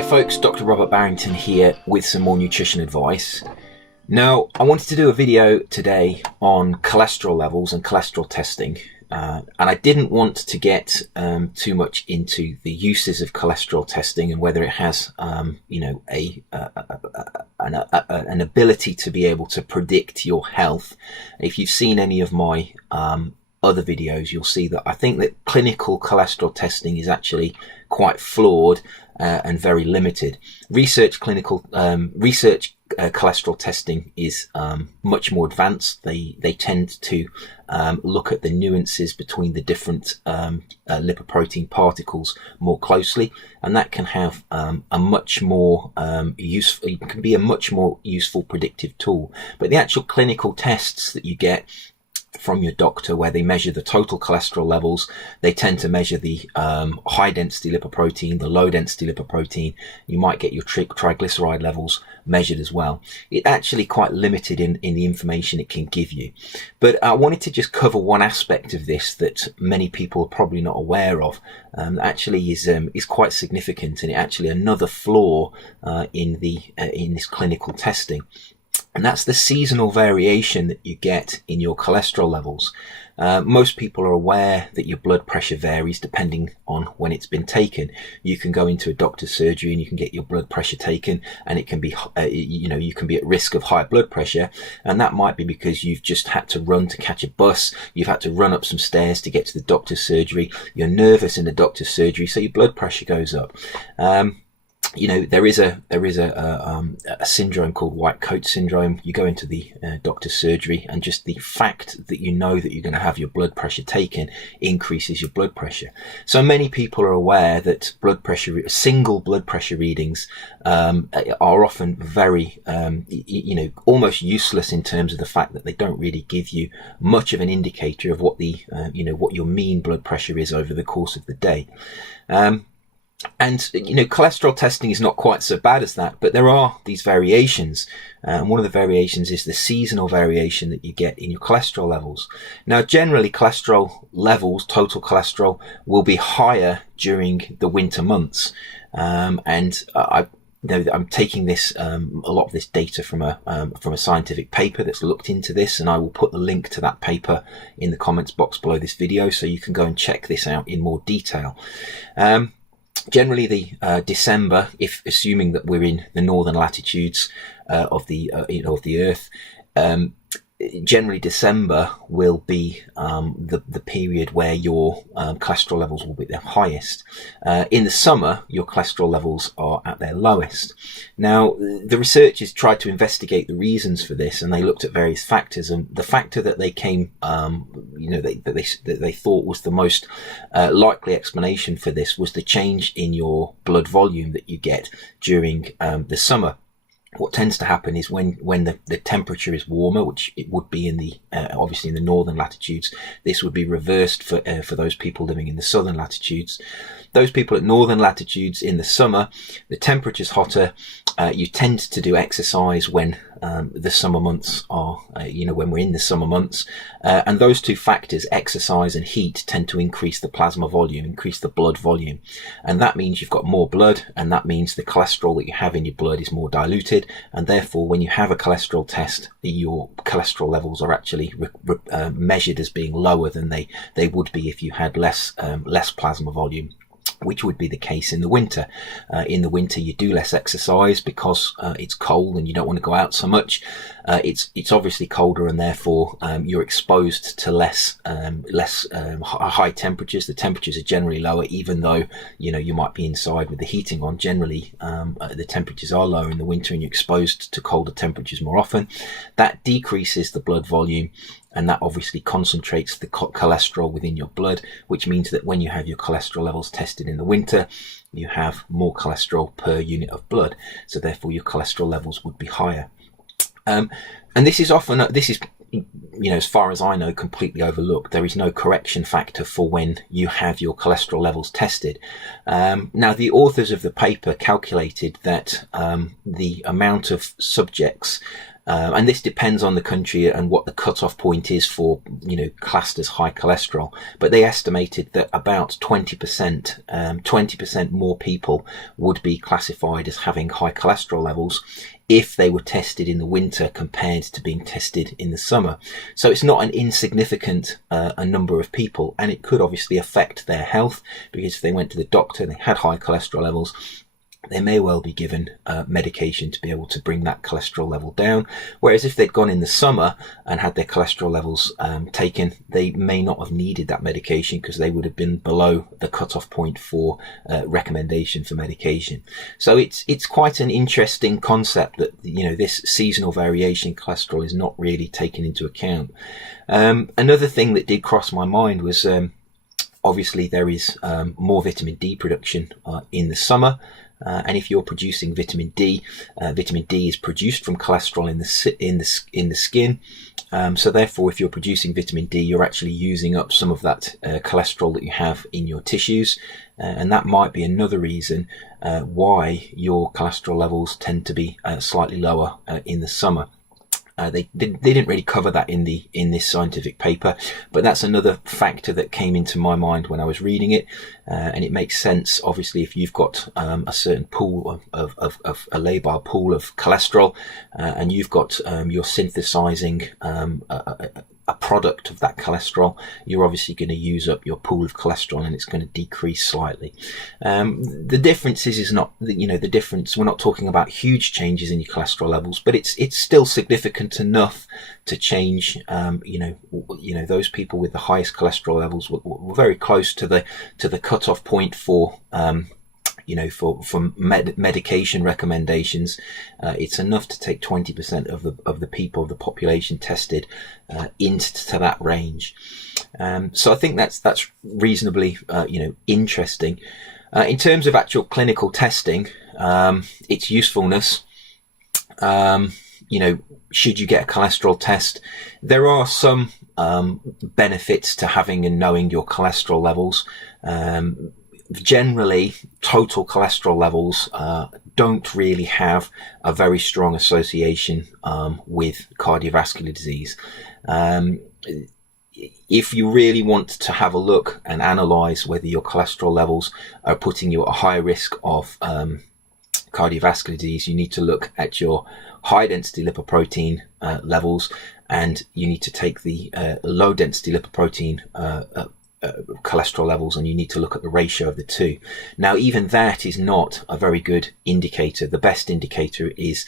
Hi folks, Dr. Robert Barrington here with some more nutrition advice. Now, I wanted to do a video today on cholesterol levels and cholesterol testing. And I didn't want to get too much into the uses of cholesterol testing and whether it has, an ability to be able to predict your health. If you've seen any of my other videos, you'll see that I think that clinical cholesterol testing is actually quite flawed and very limited. Research cholesterol testing is much more advanced. They tend to look at the nuances between the different lipoprotein particles more closely, and that can have a much more useful predictive tool. But the actual clinical tests that you get from your doctor, where they measure the total cholesterol levels, they tend to measure the high density lipoprotein, the low density lipoprotein. You might get your triglyceride levels measured as well. It's actually quite limited in the information it can give you. But I wanted to just cover one aspect of this that many people are probably not aware of. Actually is quite significant, and it actually another flaw in this clinical testing. And that's the seasonal variation that you get in your cholesterol levels. Most people are aware that your blood pressure varies depending on when it's been taken. You can go into a doctor's surgery and you can get your blood pressure taken, and it can be, you can be at risk of high blood pressure. And that might be because you've just had to run to catch a bus. You've had to run up some stairs to get to the doctor's surgery. You're nervous in the doctor's surgery, so your blood pressure goes up. There is a syndrome called white coat syndrome. You go into the doctor's surgery, and just the fact that you know that you're going to have your blood pressure taken increases your blood pressure. So many people are aware that single blood pressure readings are often very, almost useless in terms of the fact that they don't really give you much of an indicator of what what your mean blood pressure is over the course of the day. And cholesterol testing is not quite so bad as that, but there are these variations. And one of the variations is the seasonal variation that you get in your cholesterol levels. Now, generally, cholesterol levels, total cholesterol, will be higher during the winter months. I'm taking this a lot of this data from a scientific paper that's looked into this, and I will put the link to that paper in the comments box below this video, so you can go and check this out in more detail. Generally, the December, if assuming that we're in the northern latitudes of the Earth, generally December will be the period where your cholesterol levels will be their highest. In the summer, your cholesterol levels are at their lowest. Now, the researchers tried to investigate the reasons for this, and they looked at various factors. And the factor that they came, that they thought was the most likely explanation for this was the change in your blood volume that you get during the summer. What tends to happen is when the temperature is warmer, which it would be in the obviously in the northern latitudes, this would be reversed for those people living in the southern latitudes. Those people at northern latitudes, in the summer, the temperature's hotter. You tend to do exercise when the summer months are, when we're in the summer months. And those two factors, exercise and heat, tend to increase the plasma volume, increase the blood volume. And that means you've got more blood, and that means the cholesterol that you have in your blood is more diluted. And therefore, when you have a cholesterol test, your cholesterol levels are actually measured as being lower than they would be if you had less plasma volume, which would be the case in the winter. In the winter, you do less exercise because it's cold and you don't want to go out so much. It's obviously colder, and therefore you're exposed to less high temperatures. The temperatures are generally lower, even though you might be inside with the heating on. Generally, the temperatures are lower in the winter, and you're exposed to colder temperatures more often. That decreases the blood volume, and that obviously concentrates the cholesterol within your blood, which means that when you have your cholesterol levels tested in the winter, you have more cholesterol per unit of blood. So therefore, your cholesterol levels would be higher. And this is, as far as I know, completely overlooked. There is no correction factor for when you have your cholesterol levels tested. Now, the authors of the paper calculated that the amount of subjects And this depends on the country and what the cutoff point is for, classed as high cholesterol. But they estimated that about 20% more people would be classified as having high cholesterol levels if they were tested in the winter compared to being tested in the summer. So it's not an insignificant a number of people, and it could obviously affect their health, because if they went to the doctor and they had high cholesterol levels, they may well be given medication to be able to bring that cholesterol level down. Whereas if they'd gone in the summer and had their cholesterol levels taken, they may not have needed that medication because they would have been below the cutoff point for recommendation for medication. So it's quite an interesting concept that, this seasonal variation in cholesterol is not really taken into account. Another thing that did cross my mind was obviously there is more vitamin D production in the summer. And if you're producing vitamin D is produced from cholesterol in the skin. So therefore, if you're producing vitamin D, you're actually using up some of that cholesterol that you have in your tissues. And that might be another reason why your cholesterol levels tend to be slightly lower in the summer. They didn't really cover that in this scientific paper, but that's another factor that came into my mind when I was reading it, and it makes sense. Obviously, if you've got a certain pool of a labile pool of cholesterol, and you've got you're synthesizing a product of that cholesterol, you're obviously going to use up your pool of cholesterol, and it's going to decrease slightly. The difference is not, the difference. We're not talking about huge changes in your cholesterol levels, but it's still significant enough to change. Those people with the highest cholesterol levels were very close to the cutoff point for medication recommendations. It's enough to take 20% of the people of the population tested into that range. So I think that's reasonably interesting. In terms of actual clinical testing, its usefulness, should you get a cholesterol test? There are some benefits to having and knowing your cholesterol levels. Generally, total cholesterol levels don't really have a very strong association with cardiovascular disease. If you really want to have a look and analyze whether your cholesterol levels are putting you at a high risk of cardiovascular disease, you need to look at your high density lipoprotein levels, and you need to take the low density lipoprotein cholesterol levels, and you need to look at the ratio of the two. Now, even that is not a very good indicator. The best indicator is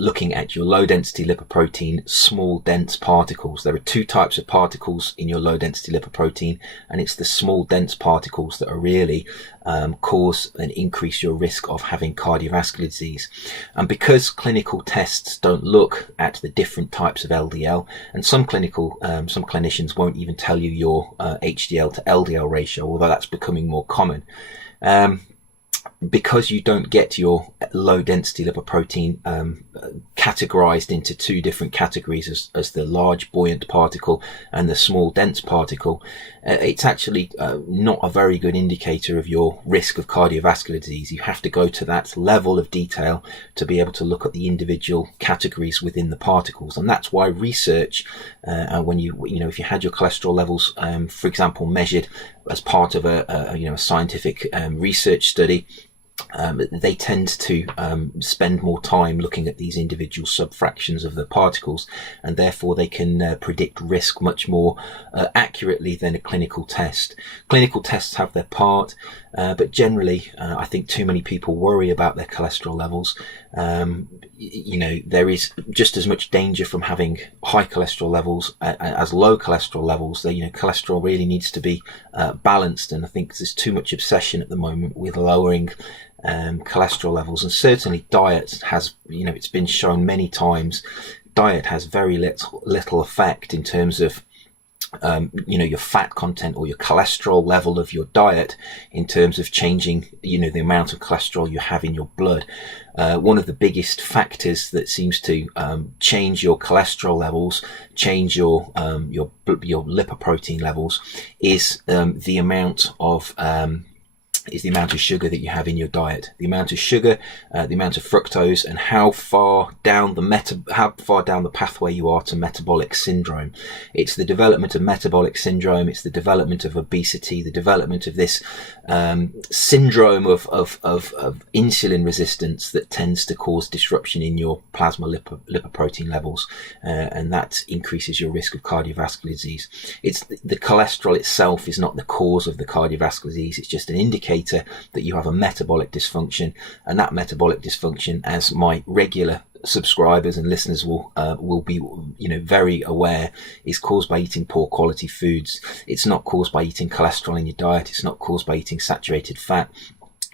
looking at your low density lipoprotein small dense particles. There are two types of particles in your low density lipoprotein, and it's the small dense particles that are really cause and increase your risk of having cardiovascular disease. And because clinical tests don't look at the different types of LDL, and some clinicians won't even tell you your HDL to LDL ratio, although that's becoming more common. Because you don't get your low density lipoprotein categorized into two different categories as the large buoyant particle and the small dense particle, it's actually not a very good indicator of your risk of cardiovascular disease. You have to go to that level of detail to be able to look at the individual categories within the particles. And that's why research, when if you had your cholesterol levels, for example, measured as part of a scientific research study, they tend to spend more time looking at these individual subfractions of the particles, and therefore they can predict risk much more accurately than a clinical test. Clinical tests have their part, but generally I think too many people worry about their cholesterol levels. There is just as much danger from having high cholesterol levels as low cholesterol levels. Cholesterol really needs to be balanced, and I think there's too much obsession at the moment with lowering cholesterol levels. And certainly diet has, it's been shown many times, diet has very little effect in terms of your fat content or your cholesterol level of your diet in terms of changing, the amount of cholesterol you have in your blood. One of the biggest factors that seems to change your cholesterol levels, change your lipoprotein levels, is the amount of is the amount of sugar that you have in your diet. The amount of sugar, the amount of fructose, and how far down the pathway you are to metabolic syndrome. It's the development of metabolic syndrome. It's the development of obesity. The development of this syndrome of insulin resistance that tends to cause disruption in your plasma lipoprotein levels, and that increases your risk of cardiovascular disease. It's the cholesterol itself is not the cause of the cardiovascular disease. It's just an indicator that you have a metabolic dysfunction, and that metabolic dysfunction, as my regular subscribers and listeners will be very aware, is caused by eating poor quality foods. It's not caused by eating cholesterol in your diet. It's not caused by eating saturated fat.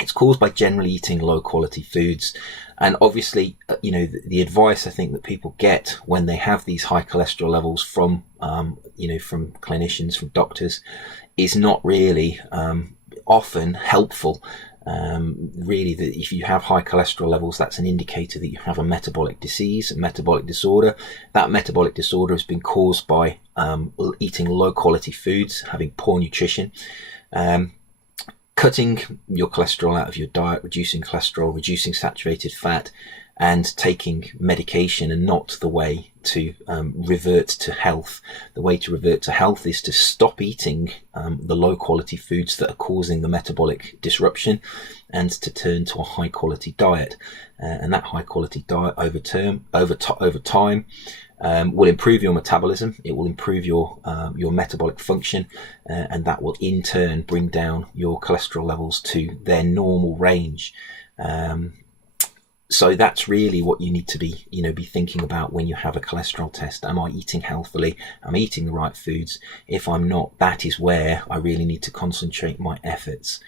It's caused by generally eating low quality foods. And obviously, the advice I think that people get when they have these high cholesterol levels from clinicians, from doctors, is not really often helpful. Really, that if you have high cholesterol levels, that's an indicator that you have a metabolic disease, a metabolic disorder. That metabolic disorder has been caused by eating low quality foods, having poor nutrition, cutting your cholesterol out of your diet, reducing cholesterol, reducing saturated fat, and taking medication are not the way to revert to health. The way to revert to health is to stop eating the low quality foods that are causing the metabolic disruption, and to turn to a high quality diet. And that high quality diet over time will improve your metabolism. It will improve your metabolic function, and that will in turn bring down your cholesterol levels to their normal range. So that's really what you need to be thinking about when you have a cholesterol test. Am I eating healthily? Am I eating the right foods? If I'm not, that is where I really need to concentrate my efforts.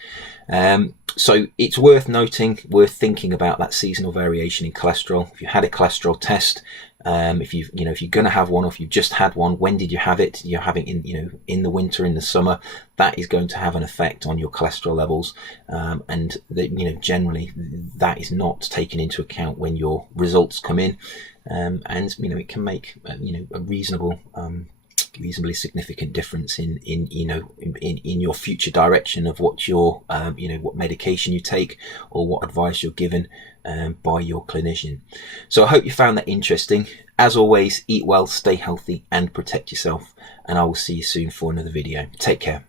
So it's worth noting, worth thinking about that seasonal variation in cholesterol. If you had a cholesterol test, if you're going to have one, or if you've just had one, when did you have it? You're having in the winter, in the summer, that is going to have an effect on your cholesterol levels, and generally that is not taken into account when your results come in, and it can make a reasonably significant difference in your future direction of what what medication you take, or what advice you're given by your clinician. So I hope you found that interesting. As always, eat well, stay healthy, and protect yourself, and I will see you soon for another video. Take care.